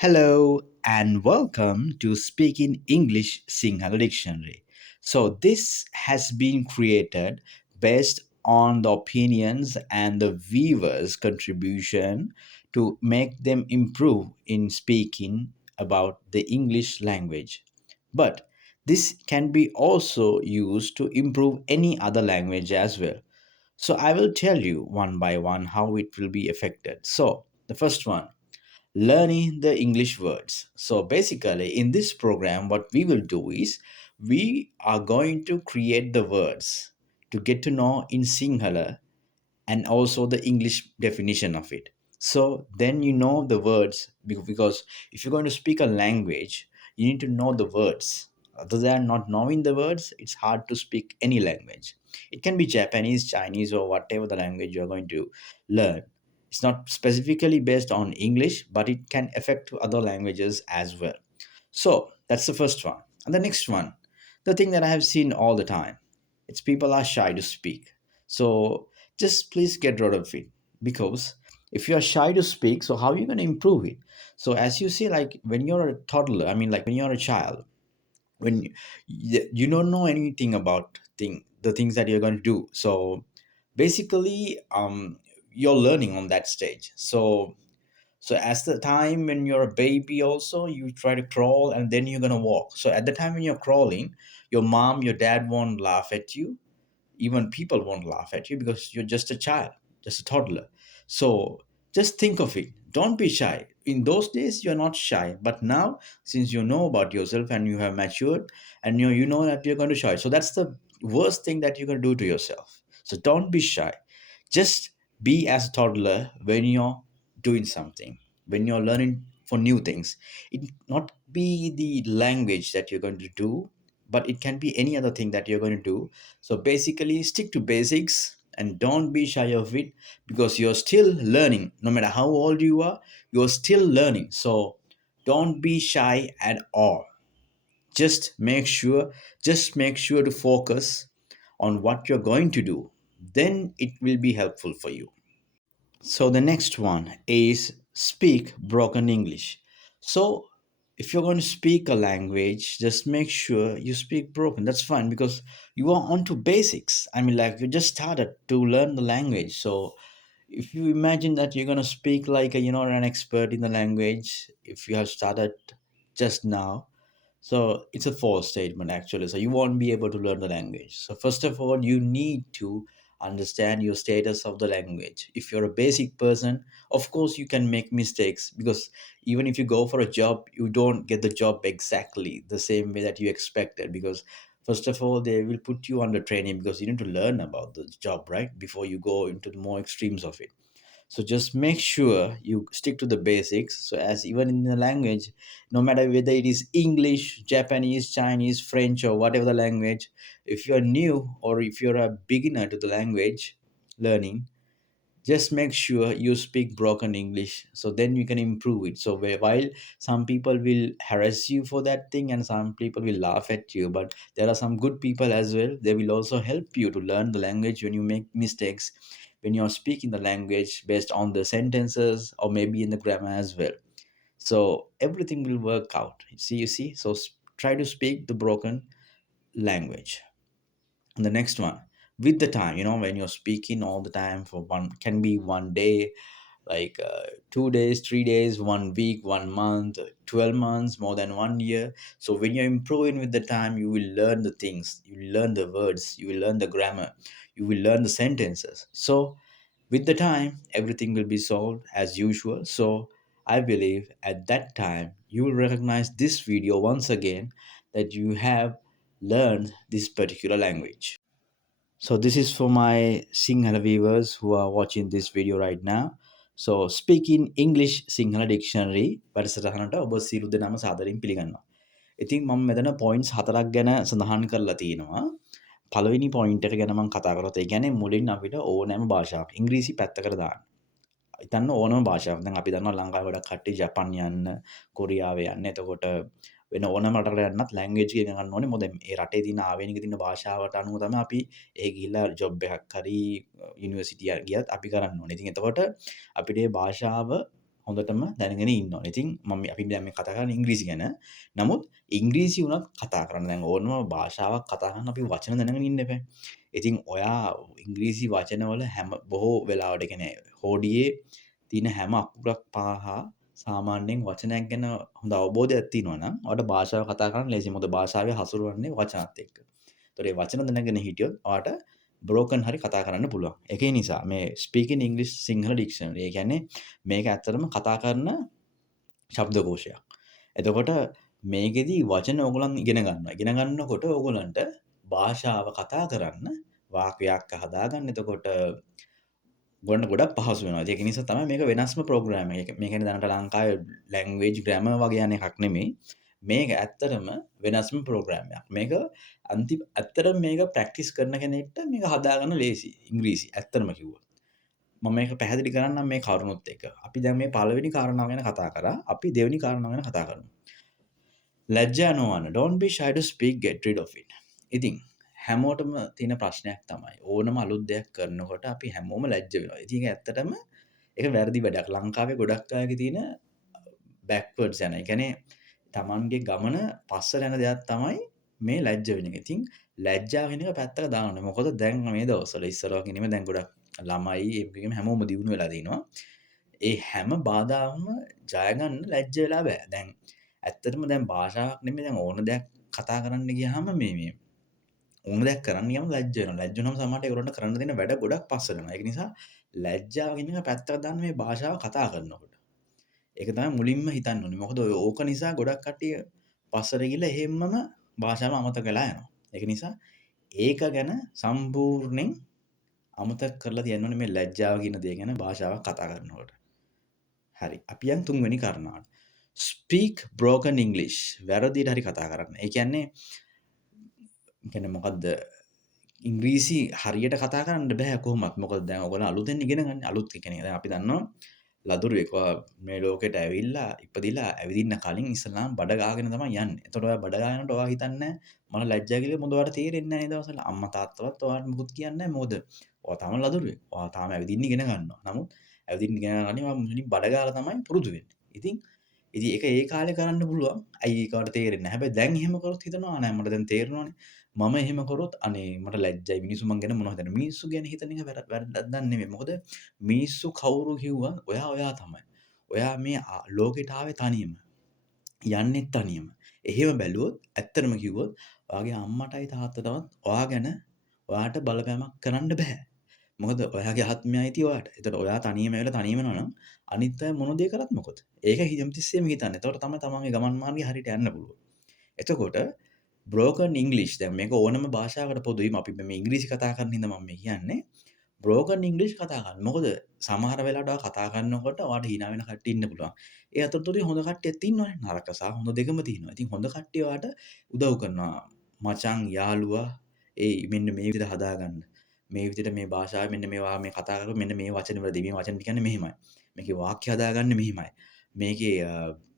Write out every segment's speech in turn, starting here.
Hello and welcome to Speaking English Sinhala Dictionary. So, this has been created based on the opinions and the viewers' contribution to make them improve in speaking about the English language. But this can be also used to improve any other language as well. So, I will tell you one by one how it will be affected. So, the first one, learning the English words. So basically, in this program, what we will do is we are going to create the words to get to know in Sinhala and also the English definition of it. So then you know the words because if you're going to speak a language, you need to know the words. Other than not knowing the words, it's hard to speak any language. It can be Japanese, Chinese, or whatever the language you're going to learn. It's not specifically based on English, but it can affect other languages as well. So that's the first one. And the next one, the thing that I have seen all the time, it's people are shy to speak. So just please get rid of it because if you are shy to speak, so how are you going to improve it? So as you see, like when you're a toddler, I mean, like when you're a child, when you don't know anything about the things that you're going to do. So basically, you're learning on that stage. So as the time when you're a baby also, you try to crawl and then you're gonna walk. So at the time when you're crawling, your mom, your dad won't laugh at you. Even people won't laugh at you because you're just a child, just a toddler. So just think of it. Don't be shy. In those days, you're not shy. But now, since you know about yourself and you have matured and you know that you're going to shy. So that's the worst thing that you're going to do to yourself. So don't be shy. Just be as a toddler when you're doing something, when you're learning for new things. It not be the language that you're going to do, but it can be any other thing that you're going to do. So basically, stick to basics and don't be shy of it because you're still learning. No matter how old you are, you're still learning. So don't be shy at all. Just make sure, just make sure to focus on what you're going to do. Then it will be helpful for you. So the next one is speak broken English. So if you're going to speak a language, just make sure you speak broken. That's fine because you are on to basics. I mean, like you just started to learn the language. So if you imagine that you're going to speak like a, an expert in the language, if you have started just now, so it's a false statement actually. So you won't be able to learn the language. So first of all, you need to understand your status of the language. If you're a basic person, of course you can make mistakes because even if you go for a job, you don't get the job exactly the same way that you expected because first of all, they will put you under training because you need to learn about the job, right? Before you go into the more extremes of it. So just make sure you stick to the basics. So as even in the language, no matter whether it is English, Japanese, Chinese, French, or whatever the language, if you're new or if you're a beginner to the language learning, just make sure you speak broken English so then you can improve it. So while some people will harass you for that thing and some people will laugh at you, but there are some good people as well. They will also help you to learn the language when you make mistakes, when you're speaking the language based on the sentences or maybe in the grammar as well. So everything will work out. You see, so try to speak the broken language. And the next one, with the time, when you're speaking all the time for one, can be one day, like 2 days, 3 days, 1 week, 1 month, 12 months, more than 1 year. So when you're improving with the time, you will learn the things, you will learn the words, you will learn the grammar, you will learn the sentences. So with the time, everything will be solved as usual. So I believe at that time, you will recognize this video once again that you have learned this particular language. So this is for my Sinhala viewers who are watching this video right now. So speaking English Sinhala dictionary වැඩසටහනට ඔබ සියලු දෙනාම සාදරයෙන් පිළිගන්නවා. ඉතින් මම මෙතන points 4ක් ගැන සඳහන් කරලා තියෙනවා. පළවෙනි point එක ගැන මම කතා කරොත් ඒ කියන්නේ මුලින් අපිට ඕනෑම භාෂාවක් ඉංග්‍රීසි පැත්තකට දාන්න. හිතන්න ඕනම භාෂාවක්. දැන් අපි දන්නවා ලංකාවේ ගොඩක් කට්ටිය ජපන් යන්න, කොරියාව යන්න. එතකොට වෙන ඕනම රටකට යන්නත් ලැන්ග්වේජ් එක ඉගෙන ගන්න ඕනේ. මොකද ඒ රටේ තියෙන ආවේනික තියෙන භාෂාවට අනුව තමයි අපි ඒ ගිහිල්ලා ජොබ් එකක් හරි යුනිවර්සිටි ගියත් අපි කරන්න ඕනේ. ඉතින් එතකොට අපිට මේ භාෂාව හොඳටම දැනගෙන ඉන්න ඕනේ. ඉතින් අපි දැන් මේ කතා කරන්නේ ඉංග්‍රීසි ගැන. නමුත් ඉංග්‍රීසි වුණත් කතා කරන්න දැන් ඕනම භාෂාවක් කතා කරන්න අපි වචන දැනගෙන ඉන්න එපා. ඉතින් ඔයා ඉංග්‍රීසි වචනවල හැම බොහෝ වෙලාවට ඒ කියන්නේ හෝඩියේ තියෙන හැම අකුරක් පාහා සාමාන්‍යයෙන් වචනයක් ගැන හොඳ අවබෝධයක් තියෙනවා නම් ඔයාලට භාෂාව කතා කරන්න ලේසියි. මොකද භාෂාවේ හසුරුවන්නේ වචනත් එක්ක. ඒතකොට මේ වචන දැනගෙන හිටියොත් ඔයාට බ්‍රෝකන් හරි කතා කරන්න පුළුවන්. ඒකේ නිසා මේ ස්පීකින් ඉංග්ලිෂ් සිංහල ඩික්ෂනරි ඒ කියන්නේ මේක ඇත්තටම කතා කරන ශබ්දකෝෂයක්. එතකොට මේකෙදි වචන ඕගොල්ලන් ඉගෙන ගන්නවා. ඉගෙන ගන්නකොට ඕගොල්ලන්ට භාෂාව කතා කරන්න වාක්‍යයක් හදාගන්න. එතකොට ගොඩක් පහසු වෙනවා. ඒක නිසා තමයි මේක වෙනස්ම ප්‍රෝග්‍රෑම් එකක්. මේ කියන්නේ දැනට ලංකාවේ ලැන්ග්වේජ් ග්‍රැමර් වගේ යන එකක් නෙමෙයි. මේක ඇත්තටම වෙනස්ම ප්‍රෝග්‍රෑම් එකක්. මේක ඇත්තටම මේක ප්‍රැක්ටිස් කරන කෙනෙක්ට මේක හදාගන්න ලේසි. ඉංග්‍රීසි ඇත්තටම කිව්වොත්. මම මේක පැහැදිලි කරන්නම් මේ කරුණුත් එක්ක. අපි දැන් මේ පළවෙනි කාරණාව ගැන කතා කරා. අපි දෙවෙනි කාරණාව ගැන කතා කරමු. ලැජ්ජා නොවන්න. Don't be shy to speak, get rid of it. ඉතින් හැමෝටම තියෙන ප්‍රශ්නයක් තමයි. ඕනම අලුත් දෙයක් කරනකොට අපි හැමෝම ලැජ්ජ වෙනවා. ඉතින් ඒක ඇත්තටම ඒක වැරදි වැඩක්. ලංකාවේ ගොඩක් අයගේ තියෙන බෑක්වර්ඩ්ස් යන. ඒ කියන්නේ Tamanගේ ගමන පස්සට යන දෙයක් තමයි මේ ලැජ්ජ වෙන එක. ඉතින් ලැජ්ජාව වෙන එක පැත්තක දාන්න. මොකද දැන් මේ දවස්වල ඉස්සරහ ගෙනෙම දැන් ගොඩක් ළමයි ඒකෙම හැමෝම දියුණු වෙලා තිනවා. ඒ හැම බාධාවම ජය ගන්න ලැජ්ජ වෙලා බෑ. දැන් ඇත්තටම දැන් භාෂාවක් නෙමෙයි දැන් ඕන දෙයක් කතා කරන්න ගියාම මේ ඕන දෙයක් කරන්න ගියාම ලැජ්ජ වෙනවා. ලැජ්ජ වුණාම සමහරට ඒගොල්ලන්ට කරන්න දෙන වැඩ ගොඩක් පස්සට යනවා. ඒක නිසා ලැජ්ජාව කියන එක පැත්තකට දාන්න මේ භාෂාව කතා කරනකොට. ඒක තමයි මුලින්ම හිතන්න ඕනේ. මොකද ඕක නිසා ගොඩක් කට්ටිය පස්සට ගිහලා එහෙම්මම භාෂාව අමතක වෙලා යනවා. ඒක නිසා ඒක ගැන සම්පූර්ණයෙන් අමතක කරලා තියන්න ඕනේ මේ ලැජ්ජාව කියන දේ ගැන භාෂාවක් කතා කරනකොට. හරි. අපි යන් තුන්වෙනි කාරණාවට. Speak broken English. වැරදියට හරි කතා කරන්න. ඒ කියන්නේ මොකක්ද ඉංග්‍රීසි හරියට කතා කරන්න බෑ කොහොමත්. මොකද දැන් ඔයගොල්ලෝ අලුතෙන් ඉගෙන ගන්න. අලුත් කියන්නේ දැන් අපි දන්නවා ලදරුවෙක් මේ ලෝකෙට ඇවිල්ලා ඉපදිලා ඇවිදින්න කලින් ඉස්සලාම බඩ ගාගෙන තමයි යන්නේ. එතකොට ඔයා බඩ ගානකොට ඔයා හිතන්නේ මම ලැජ්ජා කියලා මොකද ඔයාලට තේරෙන්නේ නැහැ නේද දවසල. අම්මා තාත්තවත් ඔයාලට මුකුත් කියන්නේ නැහැ. මොකද ඔයා තාම ලදරුවෙක්. ඔයා තාම ඇවිදින්න ඉගෙන ගන්නවා. නමුත් ඇවිදින්න ඉගෙන ගන්නේ ඔයා මුලින් බඩ ගාලා තමයි පුරුදු වෙන්නේ. ඉතින් ඒක ඒ කාලේ කරන්න පුළුවන්. ඇයි ඒකට තේරෙන්නේ නැහැ. හැබැයි දැන් එහෙම කරොත් හිතනවා නෑ මට දැන් තේරෙනවානේ. මම එහෙම කරොත් අනේ මට ලැජ්ජයි මිනිස්සු මං ගැන මොනවද හිතන්නේ. මිනිස්සු ගැන හිතන එක වැරද්දක් නෙමෙයි. මොකද මිනිස්සු කවුරු කිව්වා ඔයා තමයි. ඔයා මේ ලෝකෙට ආවේ තනියම. යන්නෙත් තනියම. එහෙම බැලුවොත් ඇත්තටම කිව්වොත් ඔයාගේ අම්මටයි තාත්තටවත් ඔයා ගැන ඔයාට බලපෑමක් කරන්න බෑ. මොකද ඔයාගේ ආත්මයයි අයිති ඔයාට. ඒතකොට ඔයා තනියම ඇවිල්ලා තනියම යනවා නම් අනිත් අය මොන දේ කරත් මොකද? ඒක හැමතිස්සෙම හිතන්න. ඒතකොට තමයි තමන්ගේ ගමන් මාර්ගය හරියට යන්න පුළුවන්. එතකොට බ්‍රෝකන් ඉංග්ලිෂ් දැන් මේක ඕනම භාෂාවකට පොදුයි. අපි මේ ඉංග්‍රීසි කතා කරන හින්දා මම මේ කියන්නේ. බ්‍රෝකන් ඉංග්ලිෂ් කතා කරන්න. මොකද සමහර වෙලාවට ඔයා කතා කරනකොට ඔයාට hina වෙන කට්ටිය ඉන්න පුළුවන්. ඒ අතරතුරේ හොඳ කට්ටියත් ඉන්නවනේ. නරක සහ හොඳ දෙකම තියෙනවා. ඉතින් හොඳ කට්ටිය ඔයාට උදව් කරනවා. මචං යාළුවා මෙන්න මේ විදිහට හදාගන්න. මේ විදිහට මේ භාෂාව මෙන්න මේවා මේ කතා කරපු මෙන්න මේ වචන වලදී මේ වචන කියන්නේ මෙහෙමයි. මේකේ වාක්‍ය හදාගන්න මෙහෙමයි. මේකේ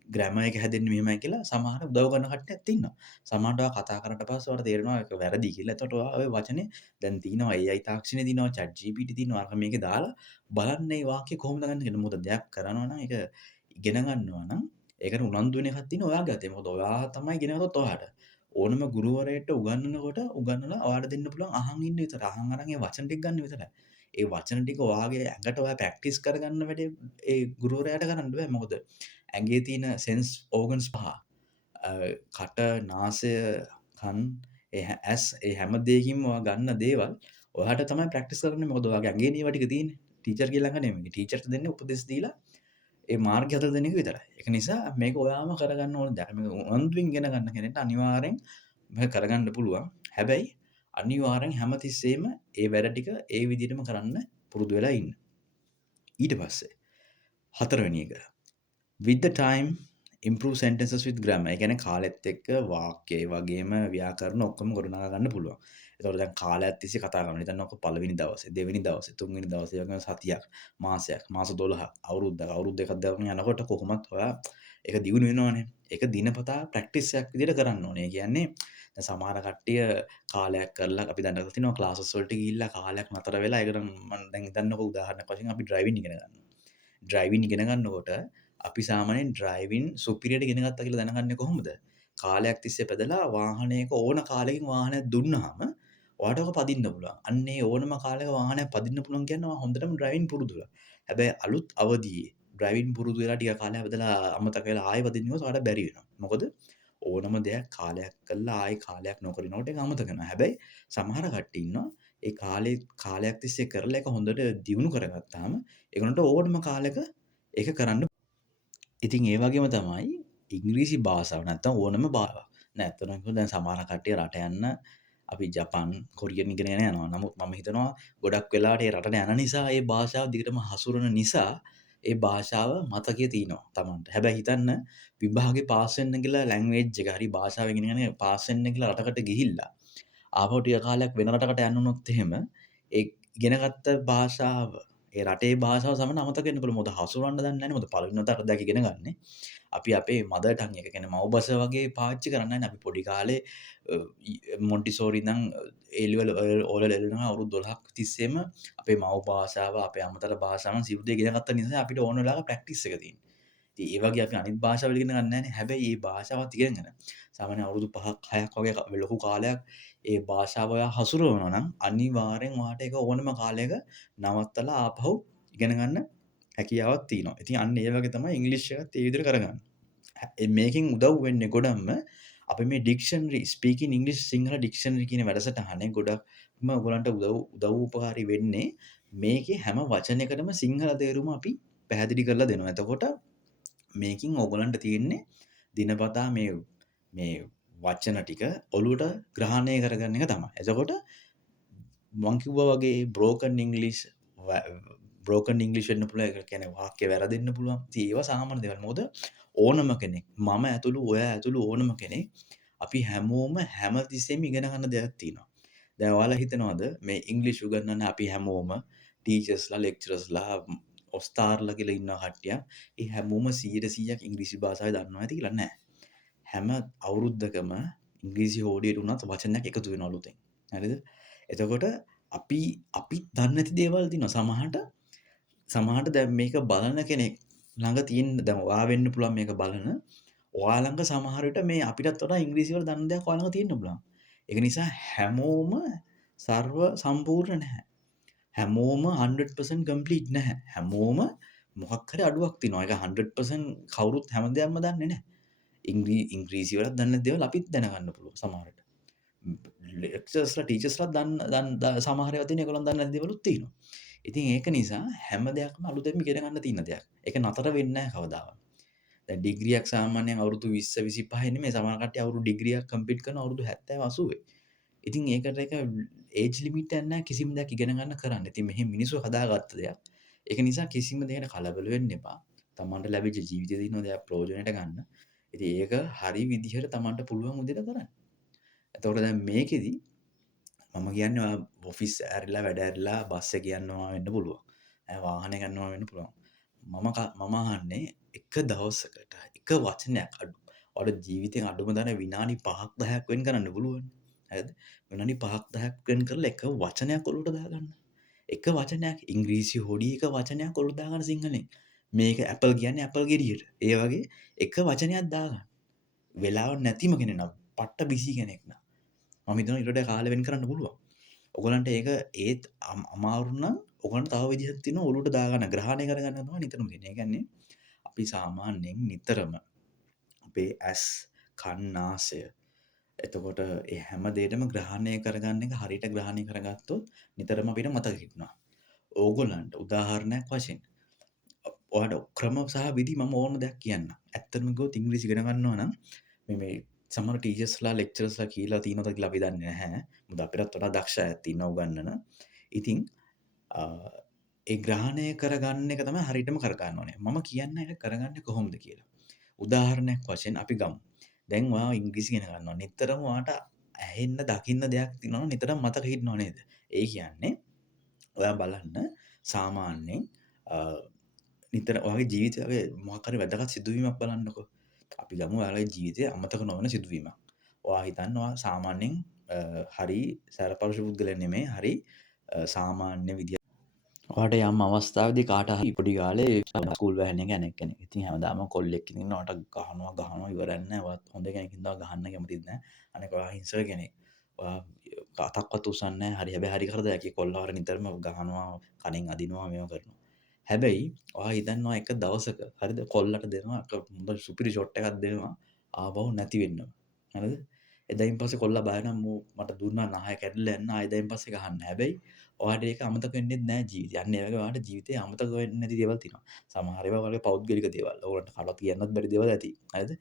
ග්‍රැමර් එක හැදෙන්නේ මෙහෙමයි කියලා සමහර උදව් කරන කට්ටියත් ඉන්නවා. සමහරට ඔයා කතා කරාට පස්සේ ඔයාලට තේරෙනවා ඒක වැරදි කියලා. එතකොට ඔයා ඔය වචනේ දැන් තියෙනවා AI තාක්ෂණේ තියෙනවා chat GPT තියෙනවා. අර මේකේ දාලා බලන්න මේ වාක්‍ය කොහොමද ගන්න කියලා. මොකද දෙයක් කරනවා නම් ඒක ඉගෙන ගන්නවා නම් ඒකට උනන්දු වෙන එකක් තියෙනවා ඔයාගේ අතේ. මොකද ඔයා තමයි ඉගෙන ගත්තොත් ඔයාට. ඕනම ගුරුවරයෙක්ට උගන්වනකොට උගන්වලා ඔයාට දෙන්න පුළුවන් අහන් ඉන්න විතර. අහන් අරන් ඒ වචන ටික ගන්න විතරයි. ඒ වචන ටික ඔයාගේ ඇඟට ඔයා ප්‍රැක්ටිස් කරගන්න වැඩේ ඒ ගුරුවරයාට කරන්න බෑ. මොකද ඇඟේ තියෙන සෙන්ස් ඕගන්ස් පහ කට, නාසය, කන්, ඇස් ඒ හැම දෙයකින්ම ඔයා ගන්න දේවල් ඔයාට තමයි ප්‍රැක්ටිස් කරන්න. මොකද ඔයාගේ ඇඟේ ඒවා ටික තියෙන්නේ. ටීචර් කියලා ළඟ නෙමෙයි. ටීචර්ට දෙන්නේ උපදෙස් දීලා ඒ මාර්ගය හදලා දෙන එක විතරයි. ඒක නිසා මේක ඔයාම කරගන්න ඕන දෙයක්. මේක උනන්දුවෙන් ඉගෙන ගන්න කෙනෙක්ට අනිවාර්යෙන් මේක කරගන්න පුළුවන්. හැබැයි අනිවාර්යෙන් හැමතිස්සෙම ඒ වැඩ ටික ඒ විදිහටම කරන්න පුරුදු වෙලා ඉන්න. ඊට පස්සේ හතරවෙනි එක with the time improve sentences with grammar. ඒ කියන්නේ කාලෙත් එක්ක වාක්‍ය ඒ වගේම ව්‍යාකරණ ඔක්කොම ගොඩනගා ගන්න පුළුවන්. ඒතකොට දැන් කාලයක් තිස්සේ කතා කරනවා. හිතන්න ඔක පළවෙනි දවසේ, දෙවෙනි දවසේ, තුන්වෙනි දවසේ, ඒ වගේම සතියක්, මාසයක්, මාස 12ක්, අවුරුද්දක්, අවුරුදු දෙකක් දාගෙන යනකොට කොහොමත් ඔයා ඒක දියුණු වෙනවනේ. ඒක දිනපතා ප්‍රැක්ටිස් එකක් විදිහට කරන්න ඕනේ. ඒ කියන්නේ දැන් සමහර කට්ටිය කාලයක් කරලා අපි දැන් කරලා තිනවා ක්ලාසස් වලට ගිහිල්ලා කාලයක් නතර වෙලා ඒකට මම දැන් හිතන්නකෝ උදාහරණයක් වශයෙන් අපි ඩ්‍රයිවිං ඉගෙන ගන්නවා. ඩ්‍රයිවිං ඉගෙන ගන්නකොට අපි සාමාන්‍යයෙන් ඩ්‍රයිවිං සුපිරියට ඉගෙන ගත්තා කියලා දැනගන්නේ කොහොමද? කාලයක් තිස්සේ පැදලා වාහනයක ඕන කාලෙකින් වාහනයක් දුන්නාම ඔයාට ඔක පදින්න පුළුවන්. අන්න ඒ ඕනම කාලයක වාහනයක් පදින්න පුළුවන් කියන්නේ ඔයා හොඳටම ඩ්‍රයිවිං පුරුදු වෙලා. හැබැයි අලුත් අවදියේ ඩ්‍රයිවිං පුරුදු වෙලා ටික කාලයක් පැදලා අමතක වෙලා ආයෙ පදින්න ගියොත් ඔයාට බැරි වෙනවා. මොකද ඕනම දෙයක් කාලයක් කරලා ආයෙ කාලයක් නොකරනකොට ඒක අමතක වෙනවා. හැබැයි සමහර කට්ටිය ඉන්නවා ඒ කාලයක් තිස්සේ කරලා ඒක හොඳට දියුණු කරගත්තාම ඒගොල්ලන්ට ඕනම කාලෙක ඒක කරන්න. ඉතින් ඒ වගේම තමයි ඉංග්‍රීසි භාෂාව නැත්තම් ඕනම නැත්තම් දැන් සමහර කට්ටිය රට යන්න අපි ජපන් කොරියන් ඉගෙනගෙන යනවා. නමුත් මම හිතනවා ගොඩක් වෙලාවට ඒ රටට යන නිසා ඒ භාෂාව දිගටම හසුරන නිසා ඒ භාෂාව මතකයේ තියෙනවා Tamanට. හැබැයි හිතන්න විභාගේ පාස් වෙන්න කියලා ලැන්ග්වේජ් එක හරි භාෂාව ඉගෙනගෙන පාස් වෙන්න කියලා රටකට ගිහිල්ලා ආපහු ටික කාලයක් වෙන රටකට යන්න උනොත් එහෙම ඒ ඉගෙනගත්ත භාෂාව ඒ රටේ භාෂාව සමහරවිට අමතක වෙන්න පුළුවන්. මොකද හසුරවන්න දන්නේ නැහැ නේ. මොකද පළවෙනි වතාවට දැක ඉගෙන ගන්නේ. අපි අපේ මදර් ටං එක කියන්නේ මව් භාෂාව වගේ පාවිච්චි කරන්නේ නැහැ නේ. අපි පොඩි කාලේ මොන්ටිසෝරි ඉඳන් ඒ ලෙවල් ඕ ලෙවල් එළවෙනවා අවුරුදු 12ක් තිස්සේම අපේ මව් භාෂාව අපේ අමතර භාෂාවන් සිව් දේ ඉගෙන ගත්ත නිසා අපිට ඕන වෙලාවක ප්‍රැක්ටිස් එක තියෙනවා. ඉතින් ඒ වගේ අපි අනිත් භාෂාවල් ඉගෙන ගන්න නැහැ නේ. හැබැයි මේ භාෂාවත් ඉගෙනගෙන සාමාන්‍ය අවුරුදු 5ක් 6ක් වගේ ලොකු කාලයක් ඒ භාෂාව ඔයා හසුරවනවා නම් අනිවාර්යෙන් ඔයාට ඒක ඕනම කාලයක නවත්තලා ආපහු ඉගෙන ගන්න හැකියාවක් තියෙනවා. ඉතින් අන්න ඒ වගේ තමයි ඉංග්‍රීසි එකත් ඒ විදිහට කරගන්නේ. මේකෙන් උදව් වෙන්නේ ගොඩක්ම අපි මේ dictionary speaking English Sinhala dictionary කියන වැඩසටහනේ ගොඩක්ම ඔයගලන්ට උදව් උපකාරී වෙන්නේ මේකේ හැම වචනයකටම සිංහල තේරුම අපි පැහැදිලි කරලා දෙනවා. එතකොට මේකින් ඔයගලන්ට තියෙන්නේ දිනපතා මේ වචන ටික ඔලුවට ග්‍රහණය කරගන්න එක තමයි. එතකොට මං කිව්වා වගේ බ්‍රෝකන් ඉංග්ලිෂ් වෙන්න පුළුවන්. ඒ කියන්නේ වාක්‍ය වැරදෙන්න පුළුවන්. ඉතින් ඒවා සාමාන්‍ය දේවල්. මොකද ඕනම කෙනෙක් මම ඇතුළු ඔය ඇතුළු ඕනම කෙනෙක් අපි හැමෝම හැමතිස්සෙම ඉගෙන ගන්න දෙයක් තියෙනවා. දැන් ඔයාලා හිතනවද මේ ඉංග්‍රීසි උගන්වන්න අපි හැමෝම ටීචර්ස්ලා ලෙක්චරර්ස්ලා ඔස්තාර්ලා කියලා ඉන්න කට්ටියක් ඒ හැමෝම 100% ඉංග්‍රීසි භාෂාව දන්නවා ඇති කියලා නෑ. හැම අවුරුද්දකම ඉංග්‍රීසි හෝඩියට උනත් වචනයක් එකතු වෙනවා අලුතෙන්. හරිද? එතකොට අපි දන්නේ නැති දේවල් තියෙනවා. සමහරට දැන් මේක බලන කෙනෙක් ළඟ තියෙන දැන් ඔයා වෙන්න පුළුවන් මේක බලන ඔයා ළඟ සමහර විට මේ අපිටත් වඩා ඉංග්‍රීසි වල දන්න දේක් ඔයා ළඟ තියෙන්න පුළුවන්. ඒක නිසා හැමෝම සර්ව සම්පූර්ණ නැහැ. හැමෝම 100% කම්ප්ලීට් නැහැ. හැමෝම මොකක් හරි අඩුවක් තියෙනවා. ඒක 100% කවුරුත් හැම දෙයක්ම දන්නේ නැහැ. ඉංග්‍රීසි වලත් දන්න දේවල් අපිත් දැනගන්න පුළුවන් සමහරට. ලෙක්චර්ස්ලා ටීචර්ස්ලා දන්න සමහර ඒවා තියෙන ඒගොල්ලන් දන්නේ නැති දේවලුත් තියෙනවා. ඉතින් ඒක නිසා හැම දෙයක්ම අලුතෙන්ම ඉගෙන ගන්න තියෙන දෙයක්. ඒක නතර වෙන්නේ නැහැ කවදාවත්. දැන් ඩිග්‍රියක් සාමාන්‍යයෙන් අවුරුදු 20 25 නෙමෙයි සමහර කට්ටිය අවුරුදු ඩිග්‍රියක් කම්ප්ලීට් කරන අවුරුදු 70 80. ඉතින් ඒකට ඒක ඒජ් ලිමිට් එකක් නැහැ කිසිම දෙයක් ඉගෙන ගන්න කරන්න. ඉතින් මෙහෙම මිනිස්සු හදාගත්ත දෙයක්. ඒක නිසා කිසිම දෙයකට කලබල වෙන්න එපා. තමන්ට ලැබිච්ච ජීවිතේ තියෙන දේක් ප්‍රයෝජනයට ගන්න. ඉතින් ඒක හරි විදිහට තමන්ට පුළුවන් විදිහට කරන්න. එතකොට දැන් මේකෙදි මම කියන්නේ ඔයා ඔෆිස් ඇරිලා වැඩ ඇරිලා බස් එකේ යනවා වෙන්න පුළුවන්. වාහනේ යනවා වෙන්න පුළුවන්. මම අහන්නේ එක දවසකට එක වචනයක් ඔයාලගේ ජීවිතෙන් අඩුම තරමේ විනාඩි 5ක් 10ක් වෙන් කරන්න පුළුවන්. හරිද? විනාඩි 5ක් 10ක් වෙන් කරලා එක වචනයක් ඔලුවට දාගන්න. එක වචනයක් ඉංග්‍රීසි හොඩි එක වචනයක් ඔලුවට දාගන්න සිංහලෙන්. මේක ඇපල් කියන්නේ ඇපල් ගෙඩියට. ඒ වගේ එක වචනයක් දාගන්න. වෙලාවක් නැතිම කෙනෙක් නම් පට්ට බිසි කෙනෙක් නම් මම හිතනවා ඊට වඩා කාලෙ වෙන් කරන්න පුළුවන්. ඔයගලන්ට ඒක ඒත් අමාරු නම් ඔයගලන්ට තව විදිහක් තියෙනවා ඔලුවට දාගන්න ග්‍රහණය කරගන්න තමයි නිතරම තියෙන්නේ. ඒ කියන්නේ අපි සාමාන්‍යයෙන් නිතරම අපේ ඇස් කන් නාසය එතකොට ඒ හැම දෙයකම ග්‍රහණය කරගන්න එක හරියට ග්‍රහණය කරගත්තොත් නිතරම අපිට මතක හිටිනවා. ඕගොල්ලන්ට උදාහරණයක් වශයෙන් ඔයාලට ක්‍රම සහ විදි මම ඕන දෙයක් කියන්නම්. ඇත්තටම කිව්වොත් ඉංග්‍රීසි ඉගෙන ගන්නවා නම් මේ සමහර ටීචර්ස්ලා ලෙක්චරර්ස්ලා කියලා තියෙනවද කියලා අපි දන්නේ නැහැ. මොකද අපිටත් වඩා දක්ෂ අය ඉන්නවා උගන්නන. ඉතින් ඒ ග්‍රහණය කරගන්න එක තමයි හරියටම කරගන්න ඕනේ. මම කියන්නේ ඒක කරගන්නේ කොහොමද කියලා. උදාහරණයක් වශයෙන් අපි ගමු. දැන් ඔයා ඉංග්‍රීසි ඉගෙන ගන්නවා. නිතරම ඔයාට ඇහෙන්න දකින්න දෙයක් තියෙනවා නිතරම මතක හිටිනව නේද? ඒ කියන්නේ ඔයා බලන්න සාමාන්‍යයෙන් නිතර ඔයාගේ ජීවිතයේ මොකක් හරි වැදගත් සිදුවීමක් බලන්නකෝ. අපි ගමු ඔයාලගේ ජීවිතයේ අමතක නොවන සිදුවීමක්. ඔයා හිතන්න ඔයා සාමාන්‍යයෙන් හරි සැරපරුෂ පුද්ගලයෙක් නෙමෙයි හරි සාමාන්‍ය විදියට ඔයාට යම් අවස්ථාවකදී කාට හරි පොඩි කාලේ ස්කූල් වෑන් එකේ යන කෙනෙක්. ඉතින් හැමදාම කොල්ලෙක් ඉන්නවා ඔයාට ගහනවා ඉවරයක් නැහැ. ඔයාත් හොඳ කෙනෙක් හින්දා ගහන්න කැමතිත් නැහැ. අනික ඔයා හිංසක කෙනෙක්. ඔයා අතක්වත් උස්සන්නේ නැහැ. හරි හැබැයි හරි කරදරයක්. ඒ කොල්ලා ඔයාට නිතරම ගහනවා, කණෙන් අදිනවා, මේවා කරනවා. හැබැයි ඔයා හිතනවා එක දවසක හරිද කොල්ලට දෙනවා හොඳ සුපිරි ෂොට් එකක් දෙනවා ආපහු නැති වෙන්නම. හරිද? එදායින් පස්සේ කොල්ලා බය නම් මට දුන්නා නහය කැඩිලා යන්න ආයෙදායින් පස්සේ ගහන්න. හැබැයි ඔයාට ඒක අමතක වෙන්නෙත් නෑ ජීවිතේ. අන්න ඒ වගේ ඔයාට ජීවිතේ අමතක වෙන්නේ නැති දේවල් තියෙනවා. සමහර ඒවා වගේ පෞද්ගලික දේවල්. ඕගොල්ලන්ට කඩලා කියන්නත් බැරි දේවල් ඇති. හරිද?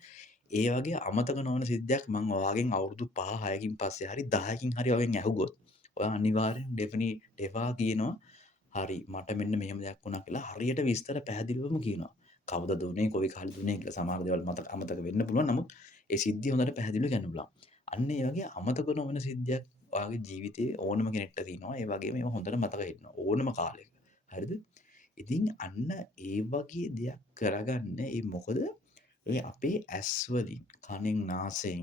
ඒ වගේ අමතක නොවන සිද්ධියක් මම ඔයාගෙන් අවුරුදු 5 6කින් පස්සේ හරි 10කින් හරි ඔයාගෙන් ඇහුවොත් ඔයා අනිවාර්යෙන් ඩෙෆා කියනවා හරි මට මෙන්න මෙහෙම දෙයක් වුණා කියලා හරියට විස්තර පැහැදිලිවම කියනවා. කවුද දුන්නේ කොයි කාලේ දුන්නේ කියලා සමහර දේවල් මතක අමතක වෙන්න පුළුවන්. නමුත් ඒ සිද්ධිය හොඳට පැහැදිලිව කියන්න පුළුවන්. අන්න ඒ වගේ අමතක නොවන සිද්ධියක් ඔයාගේ ජීවිතේ ඕනම කෙනෙක්ට තියෙනවා. ඒ වගේම ඒවා හොඳට මතක හිටිනවා ඕනම කාලෙක. හරිද? ඉතින් අන්න ඒ වගේ දෙයක් කරගන්න මොකද ඒ අපේ ඇස් වලින් කනෙන් නාසයෙන්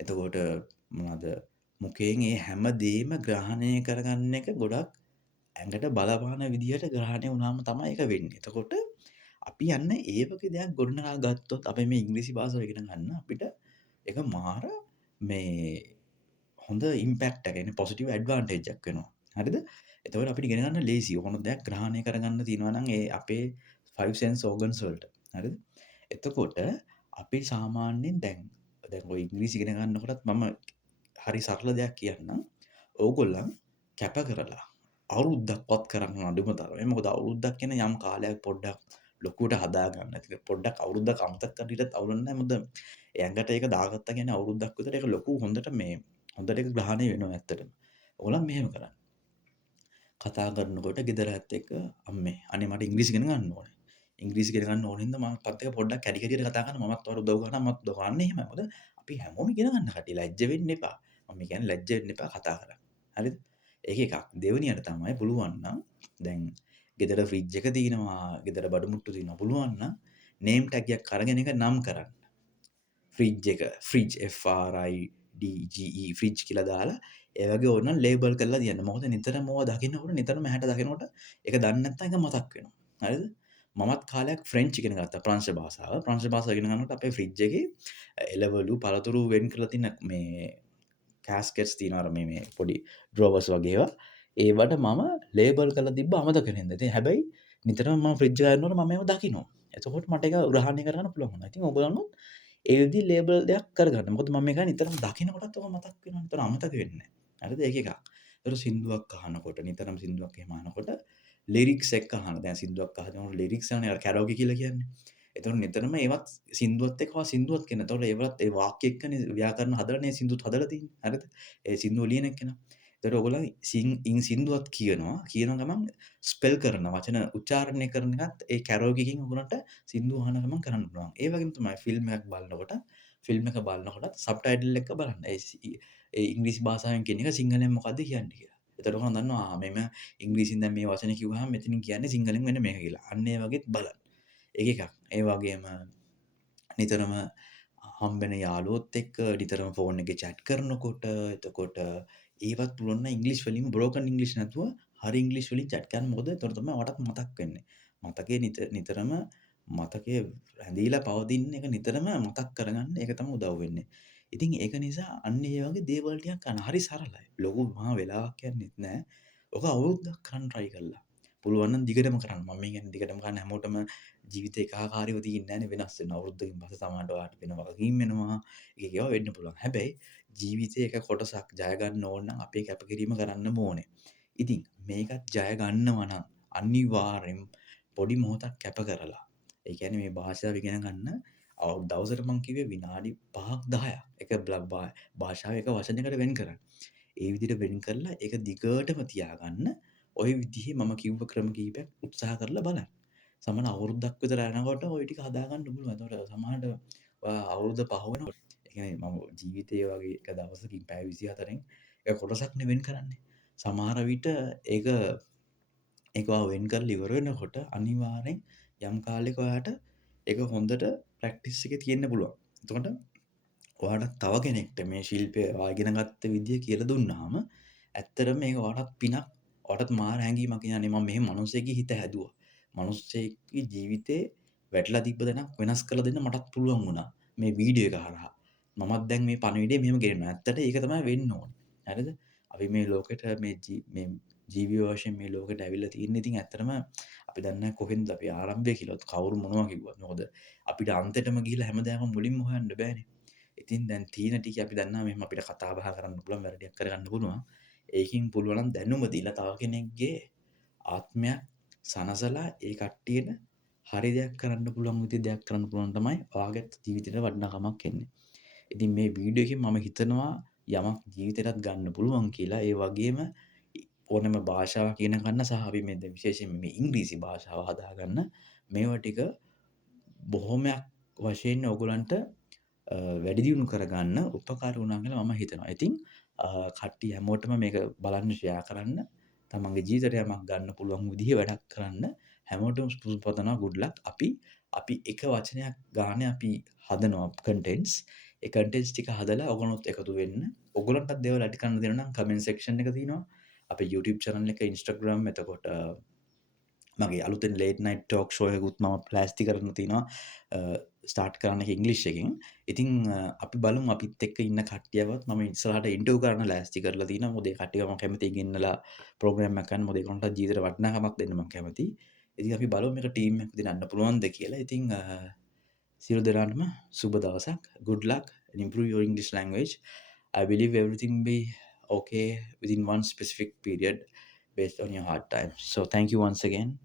එතකොට මොනවද මුඛයෙන් ඒ හැම දෙයක්ම ග්‍රහණය කරගන්න එක ගොඩක් ඇඟට බලපාන විදිහට ග්‍රහණය වුණාම තමයි ඒක වෙන්නේ. එතකොට අපි යන්න ඒ වගේ දෙයක් ගොඩනගා ගත්තොත් අපි මේ ඉංග්‍රීසි භාෂාව ඉගෙන ගන්න අපිට ඒක මාර මේ හොඳ ඉම්පැක්ට් එකක් එන්නේ පොසිටිව් ඇඩ්වාන්ටේජ් එකක් වෙනවා. හරිද? එතකොට අපිට ඉගෙන ගන්න ලේසි. ඕන දෙයක් ග්‍රහණය කරගන්න තියෙනවා නම් ඒ අපේ 5 sense organs වලට. හරිද? එතකොට අපි සාමාන්‍යයෙන් දැන් ඔය ඉංග්‍රීසි ඉගෙන ගන්නකොටත් මම හරි සරල දෙයක් කියන්නම්. ඕගොල්ලන් කැප කරලා අවුරුද්දක්වත් කරන්න අඩුම තරමේ. මොකද අවුරුද්දක් කියන යම් කාලයක් පොඩ්ඩක් ලොකුවට හදාගන්න. ඒක පොඩ්ඩක් අවුරුද්දක් අමතක කරන ඊටත් අවුලක් නැහැ. මොකද ඇඟට ඒක දාගත්තා කියන්නේ අවුරුද්දක් විතර ඒක ලොකු හොඳට ඒක ග්‍රහණය වෙනවා ඇත්තටම. ඕගොල්ලන් මෙහෙම කරන්න. කතා කරනකොට ගෙදර ඇත්ත එක්ක අම්මේ අනේ මට ඉංග්‍රීසි ඉගෙන ගන්න ඕනේ. ඉංග්‍රීසි ඉගෙන ගන්න ඕන හින්දා මම පත් එක පොඩ්ඩක් කැඩි කැඩියට කතා කරනවා. මමත් ඔයාලට උදව් කරනවා. මමත් උදව් කරනවා. අන්න එහෙමයි. මොකද අපි හැමෝම ඉගෙන ගන්න කට්ටිය. ලැජ්ජ වෙන්න එපා. මම කියන්නේ ලැජ්ජ වෙන්න එපා කතා කරන්න. හරිද? ඒක එකක්. දෙවෙනියට තමයි පුළුවන් නම් දැන් ගෙදර ෆ්‍රිජ් එක තියෙනවා. ගෙදර බඩු මුට්ටු තියෙනවා. පුළුවන් නම් නේම් ටැග් එකක් අරගෙන ඒක නම් කරන්න. ෆ්‍රිජ් එක ෆ්‍රිජ් FRIDGE ෆ්‍රිජ් කියලා දාලා ඒ වගේ ඕන ලේබල් කරලා තියන්න. මොකද නිතරම ඕවා දකින්නකොට නිතරම ඇහැට දකිනකොට ඒක දන්නේ නැත්නම් ඒක මතක් වෙනවා. හරිද? මමත් කාලයක් ෆ්‍රෙන්ච් ඉගෙන ගත්තා ප්‍රංශ භාෂාව. ප්‍රංශ භාෂාව ඉගෙන ගන්නකොට අපේ ෆ්‍රිජ් එකේ එළවලු පළතුරු වෙන් කරලා තියෙන මේ කෑස්කට්ස් තියෙනවා අර මේ පොඩි ඩ්‍රෝවර්ස් වගේ ඒවා. ඒවට මම ලේබල් කරලා තිබ්බ අමතක වෙනින්ද. ඉතින් හැබැයි නිතරම මම ෆ්‍රිජ් එක ගන්නකොට මම ඒව දකිනවා. එතකොට මට ඒක ග්‍රහණය කරගන්න පුළුවන් වුණා. ඉතින් ඔයගොල්ලන්ත් ඒ විදිහේ ලේබල් දෙයක් කරගන්න. මොකද මම මේක නිතරම දකිනකොටත් ඔක මතක් වෙනවා. නිතර අමතක වෙන්නේ නැහැ. හරිද? ඒක එකක්. ඒතර සින්දුවක් අහනකොට නිතරම සින්දුවක් එහෙම අහනකොට ලිරික්ස් එක්ක අහන. දැන් සින්දුවක් අහනකොට ලිරික්ස් යන්නේ අර කැරෝකි කියලා කියන්නේ. එතකොට නිතරම ඒවත් සින්දුවත් එක්ක සින්දුවක් කියන. එතකොට ඒවත් ඒ වාක්‍ය එක්කනේ ව්‍යාකරණ හදලානේ සින්දුත් හදලා තියෙන්නේ. හරිද? ඒ සින්දුව ලියන එක්කෙනා. එතකොට ඔයගොල්ලෝ සින්දුවත් කියනවා. කියන ගමන් ස්පෙල් කරන වචන උච්චාරණය කරන එකත් ඒ කැරෝකිකින් ඔයගොල්ලන්ට සින්දු අහන ගමන් කරන්න පුළුවන්. ඒ වගේම තමයි ෆිල්ම් එකක් බලනකොට සබ්ටයිටල් එක බලන්න. ඒ ඉංග්‍රීසි භාෂාවෙන් කියන එක සිංහලෙන් මොකද්ද කියන්නේ කියලා. එතකොට ඔයගොල්ලෝ දන්නවා මෙම ඉංග්‍රීසියෙන් දැන් මේ වචනේ කිව්වහම මෙතනින් කියන්නේ සිංහලෙන් වෙන මේක කියලා. අන්න ඒ වගේත් බලන්න. ඒක එකක්. ඒ වගේම නිතරම හම්බෙන යාළුවොත් එක්ක නිතරම ෆෝන් එකේ chat කරනකොට එතකොට ඒවත් පුළුවන් නම් ඉංග්‍රීසි වලින්ම බ්‍රෝකන් ඉංග්‍රීසි නැතුව හරි ඉංග්‍රීසි වලින් chat කරන්න. මොකද එතකොට තමයි ඔයාටත් මතක් වෙන්නේ. මතකේ නිතරම මතකයේ රැඳීලා පවතින එක නිතරම මතක් කරගන්න ඒක තමයි උදව් වෙන්නේ. ඉතින් ඒක නිසා අන්න ඒ වගේ දේවල් ටිකක් කරන්න. හරි සරලයි. ලොකු මහා වෙලාවක් යන්නෙත් නෑ. ඔක අවුරුද්දක් කරන්න try කරලා. පුළුවන් නම් දිගටම කරන්න. මම මේ කියන්නේ දිගටම කරන්න හැමෝටම ජීවිතේ එකාකාරීව තියෙන්නේ නැහැනේ වෙනස් වෙනවා. අවුරුද්දකින් පස්සේ සමහරට ඔයාලට වෙන වගකීම් වෙනවා. ඒක ඒවා වෙන්න පුළුවන්. හැබැයි ජීවිතේ එක කොටසක් ජය ගන්න ඕන නම් අපේ කැපකිරීම කරන්නම ඕනේ. ඉතින් මේකත් ජය ගන්නවා නම් අනිවාර්යෙන් පොඩි මොහොතක් කැප කරලා. ඒ කියන්නේ මේ භාෂාව ඉගෙන ගන්න දවසට මං කිව්වේ විනාඩි 5ක් 10ක් එක භාෂාව එක වචනයකට වෙන් කරන්න. ඒ විදිහට වෙන් කරලා ඒක දිගටම තියාගන්න. ওই විදිහේ මම කිව්ව ක්‍රම කීපයක් උත්සාහ කරලා බලන්න. සමහර අවුරුද්දක් විතර යනකොට ওই ටික හදාගන්න පුළුවන්. එතකොට සමහරට ඔයා අවුරුද්ද 5 වෙනකොට ඒ කියන්නේ මම ජීවිතේ වගේ එක දවසකින් පැය 24න් එක කොටසක්නේ වෙන් කරන්නේ. සමහර විට ඒක ඒක ඔයා වෙන් කරලා ඉවර වෙනකොට අනිවාර්යෙන් යම් කාලෙක ඔයාට ඒක හොඳට ප්‍රැක්ටිස් එකේ තියෙන්න පුළුවන්. එතකොට ඔයාට තව කෙනෙක්ට මේ ශිල්පය ඔයා ඉගෙන ගත්ත විදිය කියලා දුන්නාම ඇත්තටම මේක ඔයාටත් පිනක් ඔයාටත් මාර හැඟීමක් එනවා නේ මම මෙහෙම මිනිස්සෙක්ගේ හිත හැදුවා. මිනිස්සෙක්ගේ ජීවිතේ වැටලා තිබ්බ තැනක් වෙනස් කරලා දෙන්න මටත් පුළුවන් වුණා මේ වීඩියෝ එක හරහා. මමත් දැන් මේ පණිවිඩය මෙහෙම ගෙනියනවා. ඇත්තට ඒක තමයි වෙන්න ඕනේ. හරිද? අපි මේ ලෝකෙට මේ ජීවීය වශයෙන් මේ ලෝකෙට ඇවිල්ලා තියෙන්නේ. ඉතින් ඇත්තටම අපි දන්නේ නැහැ කොහෙන්ද අපි ආරම්භය කියලාත් කවුරු මොනවා කිව්වත්. මොකද අපිට අන්තෙටම ගිහිල්ලා හැමදාම මුලින්ම හොයන්න බෑනේ. ඉතින් දැන් තියෙන ටික අපි දන්නවා මෙහෙම අපිට කතා බහ කරන්න පුළුවන්, වැරදියක් කරගන්න පුළුවන්. ඒකින් පුළුවන් නම් දැනුම දීලා තව කෙනෙක්ගේ ආත්මයක් සනසලා ඒ කට්ටියට හරි දෙයක් කරන්න පුළුවන් විදිහේ දෙයක් කරන්න පුළුවන් තමයි ඔයාගේ ජීවිතේට වටිනාකමක් එන්නේ. ඉතින් මේ වීඩියෝ එකෙන් මම හිතනවා යමක් ජීවිතේටත් ගන්න පුළුවන් කියලා. ඒ වගේම ඕනෑම භාෂාවක් ඉගෙන ගන්න සහ අපි මේ විශේෂයෙන් මේ ඉංග්‍රීසි භාෂාව හදාගන්න මේවා ටික බොහොමයක් වශයෙන් ඔයගොල්ලන්ට වැඩි දියුණු කරගන්න උපකාරී වුණා කියලා මම හිතනවා. ඉතින් කට්ටිය හැමෝටම මේක බලන්න ෂෙයා කරන්න. තමන්ගේ ජීවිතයට යමක් ගන්න පුළුවන් විදිහේ වැඩක් කරන්න හැමෝටම පතනවා good luck. අපි එක වචනයක් ගානේ අපි හදනවා contents. ඒ contents ටික හදලා ඔයගොල්ලොත් එකතු වෙන්න. ඔයගොල්ලන්ටත් දේවල් ඇඩ් කරන්න දෙනවා නම් comment section එක තියෙනවා. අපේ YouTube channel එක, Instagram, එතකොට මගේ අලුතෙන් ලේට් නයිට් ටෝක් ෂෝ එකකුත් මම ප්ලෑස්ටි කරන්න තියෙනවා ස්ටාර්ට් කරන්න එක ඉංග්ලිෂ් එකෙන්. ඉතින් අපි බලමු අපිත් එක්ක ඉන්න කට්ටියවත් මම ඉස්සරහට ඉන්ටර්විව් කරන්න ලෑස්ති කරලා තියෙනවා. මොකද ඒ කට්ටියව මම කැමතියි ගෙන්නලා ප්‍රෝග්‍රෑම් එකක් කරන්න. මොකද ඒගොල්ලන්ට ජීවිතේට වටිනාකමක් දෙන්න මම කැමතියි. ඉතින් අපි බලමු මේක ටීම් එකක් දිනන්න පුළුවන්ද කියලා. ඉතින් සියලු දෙනාටම සුබ දවසක්. Good luck and improve your English language. I believe everything will be okay within one specific period based on your hard time. So thank you once again.